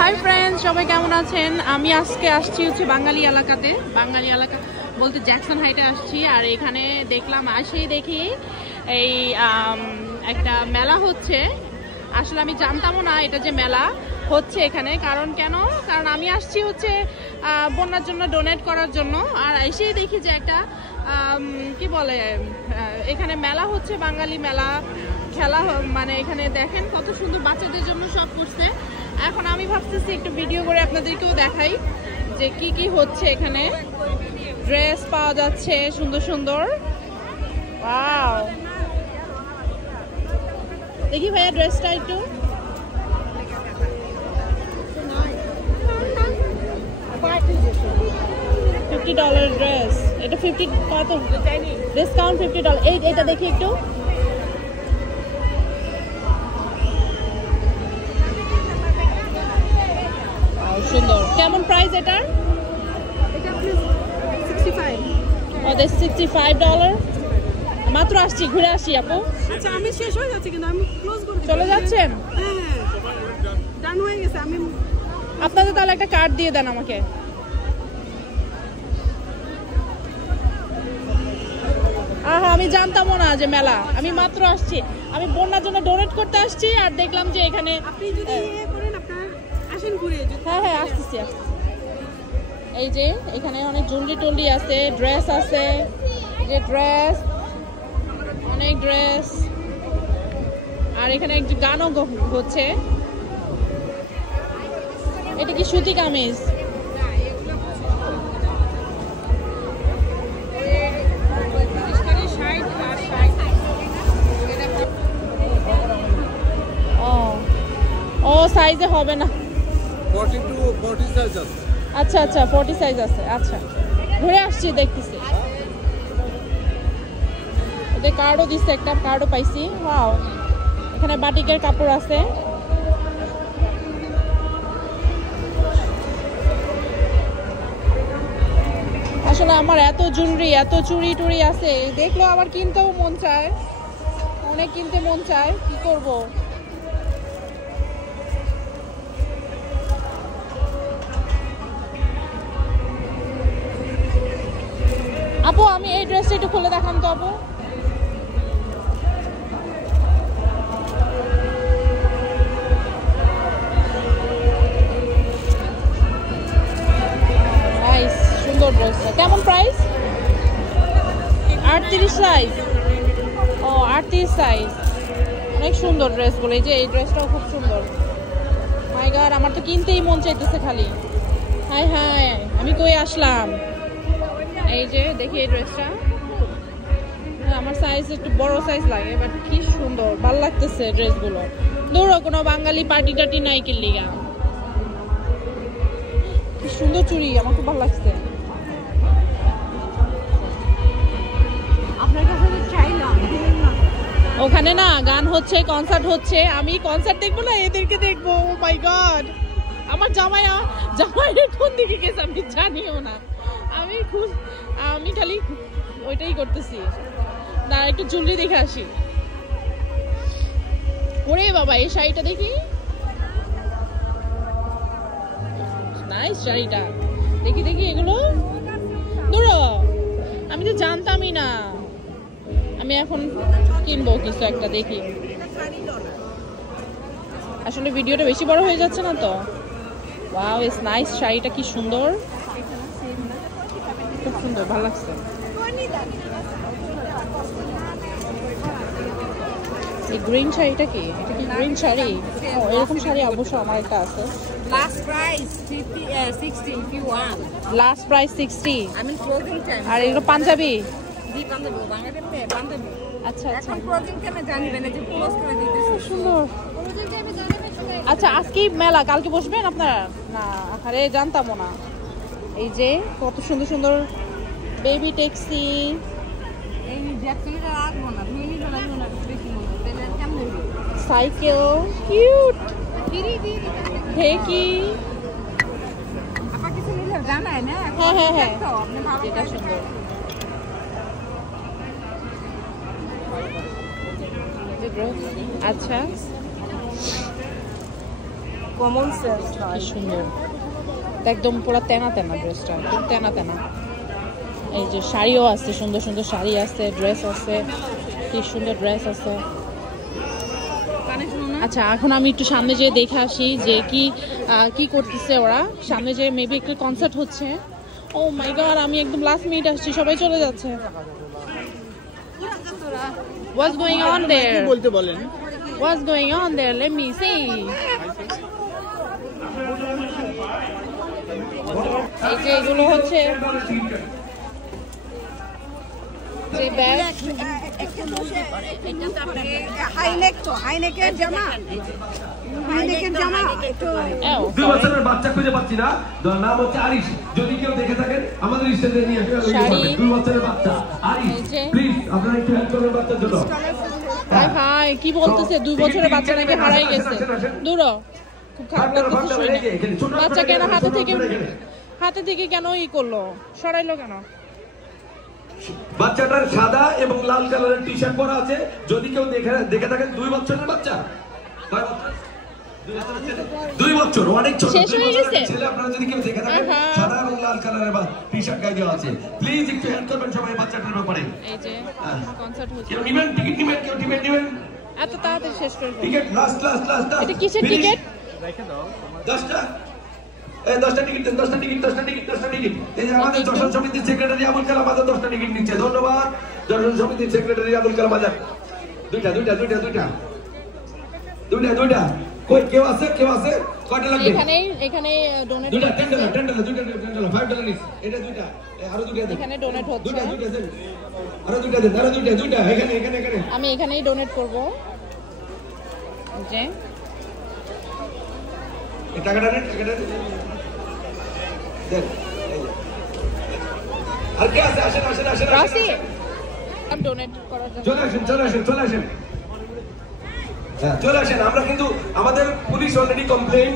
Hi friends, সবাই কেমন আছেন? আমি আজকে আসছি হচ্ছে বাঙালি এলাকাতে। বাঙালি এলাকা বলতে জ্যাকসন হাইটে আসছি। আর এখানে দেখলাম, দেখি এই একটা মেলা হচ্ছে। আসলে আমি জানতামও না এটা যে মেলা হচ্ছে এখানে। কারণ আমি আসছি হচ্ছে বন্যার জন্য ডোনেট করার জন্য। আর এসেই দেখি যে একটা কি বলে এখানে মেলা হচ্ছে, বাঙালি মেলা খেলা। মানে এখানে দেখেন কত সুন্দর বাচ্চাদের জন্য সব করছে। এখন আমি ভাবতেছি একটু ভিডিও করে আপনাদেরকেও দেখাই যে কি কি হচ্ছে এখানে। ড্রেস পাওয়া যাচ্ছে সুন্দর সুন্দর। ওয়াও, দেখি ভাইয়া ড্রেসটা একটু। $50 ড্রেস। এটা 50 কত? ডিসকাউন্ট $50। এইটা দেখি একটু। সুন্দর। কেমন প্রাইস এটার? $65। মাত্র আসছি, ঘুরে আসি আপু। আচ্ছা, আমি শেষ হয়ে যাচ্ছে কিন্তু আমি ক্লোজ করে দিই। চলে যাচ্ছেন? হ্যাঁ, ডান হয়ে গেছে। আমি আপনাদের তাহলে একটা কার্ড দিয়ে দেন আমাকে। আহা, আমি জানতামও না যে মেলা। আমি মাত্র আসছি, আমি বন্যার জন্য ডোনেট করতে আসছি। আর দেখলাম যে এখানে আপনি যদি করেন আপনার আসেন ঘুরে। হ্যাঁ আসতেছি। এই যে এখানে অনেক জুয়েলারি টুয়েলারি আছে, ড্রেস আছে। যে ড্রেস, অনেক ড্রেস। আর এখানে একটু গানও হচ্ছে। এটা কি সুতি কামিজ? ও সাইজে হবে না। 40 to 40 সাইজ আছে। আচ্ছা 40 সাইজ আছে। আচ্ছা, ঘুরে আসছি, দেখতেছি। এতে কার্ডও দিচ্ছে, একটা কার্ডও পাইছি। ওয়াও, এখানে বাটিকের কাপড় আছে। আসলে আমার এত জুয়েলারি, এত চুড়ি টুড়ি আছে, দেখলো আবার কিনতেও মন চায়, অনেক কিনতে মন চায়। কি করব? আপু, আমি এই ড্রেসটা একটু খুলে দেখান তো আপু। নাইস, সুন্দর ড্রেসটা। কেমন প্রাইস? 38 সাইজ। ও 38 সাইজ। অনেক সুন্দর ড্রেসগুলো। এই যে এই ড্রেসটাও খুব সুন্দর। মাই গড, আমার তো কিনতেই মন চাইতেছে খালি। হাই, আমি কই আসলাম। এই যে দেখি এই ড্রেসটা। আমার সাইজ একটু বড় সাইজ লাগে, বাট কি সুন্দর, ভালো লাগতেছে ড্রেসগুলো। ধরো কোনো বাঙালি পার্টি টাটি নাই কিনলিগা। কি সুন্দর চুড়ি, আমার খুব ভালো লাগছে। আপনার কাছে চাইলাম ওখানে না গান হচ্ছে, কনসার্ট হচ্ছে। আমি কনসার্ট দেখবো না, এদেরকে দেখবো। ও মাই গড, আমার জামাই কোন দিকে গেছে আমি জানিও না। আমি খালি ওইটাই করতেছি। না, একটু জুয়েলারি দেখে আসি। ওরে বাবা, এই শাড়িটা দেখি। নাইস শাড়িটা। দেখি এগুলো। ধরো, আমি তো জানতামই না। আমি এখন কিনবো কিছু একটা, দেখি। আসলে ভিডিওটা বেশি বড় হয়ে যাচ্ছে না তো। Wow, it's nice. শাড়িটা কি সুন্দর, খুব সুন্দর, ভালো লাগছে। এই গ্রিন শাড়িটা কি? এটা কি গ্রিন শাড়ি? ও, এরকম শাড়ি অবশ্য আমার একটা আছে। Last price 60 if you want. Last price 60। আমি ক্লোজিং টাইম। আর এগুলো পাঞ্জাবি? জি, পাঞ্জাবি। বাংলাদেশে পাঞ্জাবি। আচ্ছা। এখন ক্লোজিং টাইমে জানবেন যে ক্লোজ করে দিতেছি। সুন্দর। ক্লোজিং টাইমে জানবেন। আচ্ছা, আজকেই মেলা, কালকে বসবেন আপনারা? না, আরে জানতামও না। এই যে কত সুন্দর সুন্দর বেবি ট্যাক্সি। এই জ্যাকসনটা রাখবো না, মিনিটা লাগবো না, বেশি মনে হয়। তাহলে কেমন হবে? Cycle, cute. কি আপা কিছু নিলে জানায় না? হ্যাঁ, তো আপনি ভালো এটা সুন্দর। আচ্ছা, কমন সেন্স না কি সুন্দর, একদম পুরো তেনা তেনা ড্রেসটা, একদম তেনা তেনা। এই যে শাড়িও আছে, সুন্দর সুন্দর শাড়ি আছে, ড্রেস আছে, কি সুন্দর ড্রেস আছে। আচ্ছা এখন আমি একটু সামনে যেয়ে দেখে আসি যে কি করতেছে ওরা। সামনে যে মেবি একটা কনসার্ট হচ্ছে। ও মাই গড, আমি একদম লাস্ট মিনিট আসছি, সবাই চলে যাচ্ছে। What's going on there? বলতে বলেন What's going on there? Let me see. এই যে এগুলো হচ্ছে যে ব্যাগ, হাইনেকের জামা, হাইনেকের জামা একটু 2 বছরের বাচ্চা খুঁজে পাচ্ছি না, যার নাম হচ্ছে আরিশ। যদি কেউ দেখে থাকেন আমাদের স্টেজে নিয়ে আসবেন। 2 বছরের বাচ্চা আরিশ, প্লিজ আপনারা একটু হেল্প করবেন বাচ্চার জন্য। হাই কি বলতেছে, 2 বছরের বাচ্চা নাকি হারাই গেছে। দূর খুব খারাপ লাগতেছে শুনে। বাচ্চা কেন হাতে থেকে কেন করলো, সরাইলো কেন? বাচ্চাটার সাদা এবং লাল কালারের টি শার্ট পরা আছে। যদি কেউ দেখে থাকেন 2 বছরের বাচ্চা, 2 বছর অনেক ছোট ছেলে। আপনারা যদি কেউ দেখে থাকেন সাদা এবং লাল কালারের টি শার্ট গায়ে দেওয়া আছে, প্লিজ একটু হেল্প করবেন সবাই বাচ্চাটার ব্যাপারে। এই যে কনসার্ট হচ্ছে, কেউ নিবেন টিকিট নিবেন, কেউ টিকিট নিবেন, এত তাড়াতাড়ি শেষ করে টিকিট লাস্ট। এটা কিসের টিকিট? 10টা 10টা টিকিট দেন, 10টা টিকিট। এই যে আমাদের দর্শন সমিতির সেক্রেটারি আবুল কালাম আজাদ 10টা টিকিট নিচ্ছে। ধন্যবাদ দর্শন সমিতির সেক্রেটারি আবুল কালাম আজাদ। দুইটা কই কেউ আছে কয়টা লাগবে? এখানে ডোনেট, দুইটা $10 $5 নিস। এটা দুইটা, আরো দুইটা দেন। এখানে ডোনেট হচ্ছে, দুইটা দেন, আরো দুইটা দেন, আরো দুইটা এখানে। আমি এখানেই ডোনেট করব। যে এই টাকাটা দেন দেন। আর কে আছে? আসেন রাসি আমি ডোনেট করার জন্য চলে আসেন। চলে আসেন। আমরা কিন্তু আমাদের পুলিশ অলরেডি কমপ্লেইন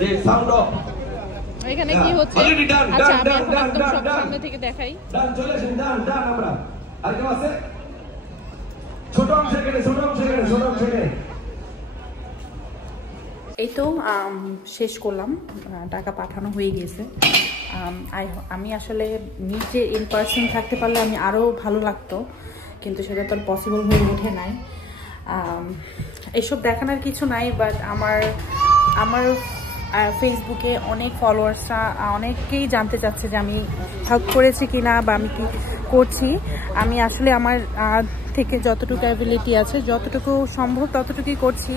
যে সাউন্ড অফ এখানে কি হচ্ছে। আচ্ছা আমি এখন একদম সব সামনে থেকে দেখাই। চলে আসেন, আমরা আর কেউ আছে? ছোট অংশে কেটে এই তো শেষ করলাম, টাকা পাঠানো হয়ে গেছে। আমি আসলে নিজে ইন পার্সন থাকতে পারলে আমি আরও ভালো লাগতো, কিন্তু সেটা তো পসিবল হয়ে ওঠে নাই। এসব দেখানোর কিছু নাই, বাট আমার ফেসবুকে অনেক ফলোয়ার্সরা অনেকেই জানতে চাচ্ছে যে আমি হেল্প করেছি কিনা বা আমি কি করছি। আমি আসলে আমার থেকে যতটুকু অ্যাবিলিটি আছে, যতটুকু সম্ভব ততটুকুই করছি,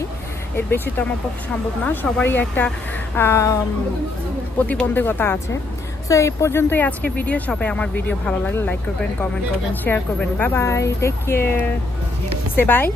এর বেশি তো আমার পক্ষে সম্ভব না। সবারই একটা প্রতিবন্ধকতা আছে। সো এই পর্যন্তই আজকে ভিডিও। সবাই আমার ভিডিও ভালো লাগলে লাইক করবেন, কমেন্ট করবেন, শেয়ার করবেন। Bye bye, take care, so by.